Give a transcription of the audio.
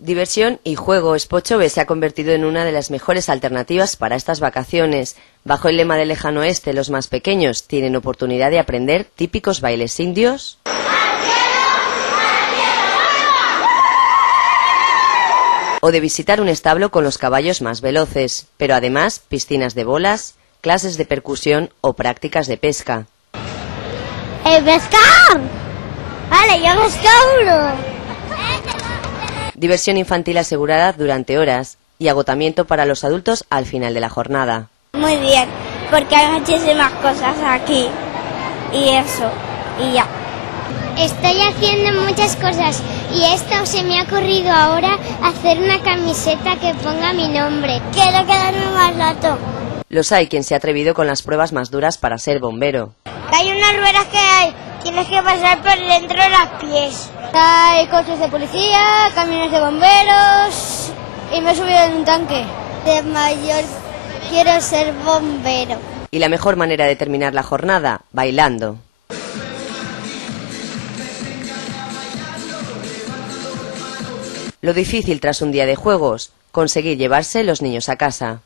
Diversión y juego. Espochove se ha convertido en una de las mejores alternativas para estas vacaciones. Bajo el lema del Lejano Oeste, los más pequeños tienen oportunidad de aprender típicos bailes indios o de visitar un establo con los caballos más veloces, pero además piscinas de bolas, clases de percusión o prácticas de pesca. ¡Pescar! ¡Vale, yo pesco! Diversión infantil asegurada durante horas y agotamiento para los adultos al final de la jornada. Muy bien, porque hay muchísimas cosas aquí y eso, y ya. Estoy haciendo muchas cosas y esto se me ha ocurrido ahora hacer una camiseta que ponga mi nombre. Quiero quedarme más rato. Los hay quien se ha atrevido con las pruebas más duras para ser bombero. Hay unas ruedas que tienes que pasar por dentro de los pies. Hay coches de policía, camiones de bomberos y me he subido en un tanque. De mayor quiero ser bombero. Y la mejor manera de terminar la jornada, bailando. Lo difícil tras un día de juegos, conseguir llevarse los niños a casa.